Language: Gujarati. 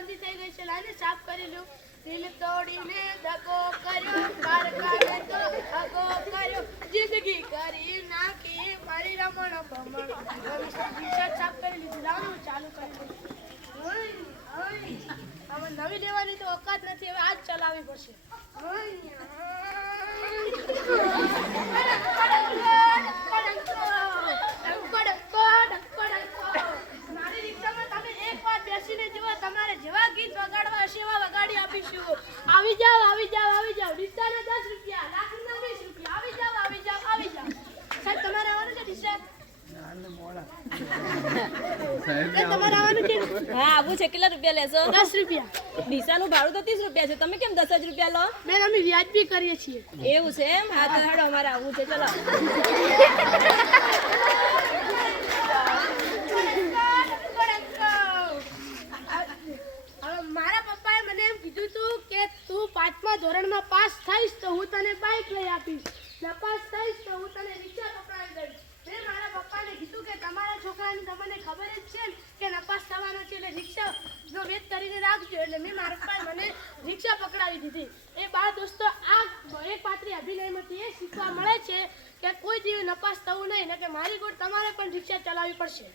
ગંદી થઈ ગઈ છે, લાઈને સાફ કરી લ્યો. દિલ તોડીને દગો કર્યો, બારકાને તો હગો કર્યો, જિંદગી કરી નાખી મારી રમણ ભમણ. ટી-શર્ટ સાફ કરી લીધું, લાવો હું ચાલુ કરી દઉં. આમાં નવી લેવાની તો ઓકાત નથી, હવે આજ ચલાવવી પડશે. મારી રિક્ષામાં તમે એકવાર બેસીને જુઓ, તમારે જેવા ગીત વગાડવા હશે એવા વગાડી આપીશું. આવી જાઓ, આવી જાઓ, આવી જાઓ. રિક્ષાના 10 રૂપિયા, લાકડીના 20 રૂપિયા. આવી જાઓ, આવી જાઓ, આવી જાઓ. સાહેબ તમારે આવવાનું છે રિક્ષા? તમારે આવવાનું છે? હા આવું છે. કેટલા રૂપિયા લેશો? 10 રૂપિયા. ડીસાનું ભાડું તો 30 રૂપિયા છે, તમે કેમ 10 જ રૂપિયા લો? બેન અમે વ્યાજબી કરીએ છીએ. એવું છે એમ? હા તો હેડો, અમારે આવું છે, ચલો. મારા પપ્પાએ મને એમ કીધું હતું કે તું 5મા ધોરણમાં પાસ થઈશ તો હું તને બાઇક લઈ આપીશ, નપાસ થઈશ તો હું તને રિક્ષા પકડાવી દઈશ. મેં મારા પપ્પાને કીધું કે તમારા છોકરાને તમને ખબર જ છે ને કે નપાસ થવાનો છે એટલે રિક્ષાનો વેટ કરીને રાખજો. એટલે મેં મારા પપ્પાએ મને રિક્ષા પકડાવી દીધી. એ બાળ દોસ્તો, આ એક પાત્રી અભિનયમાંથી એ શીખવા મળે છે કે કોઈ દિવસ નપાસ થવું નહીં, ને કે મારી ગોળ તમારે પણ રિક્ષા ચલાવવી પડશે.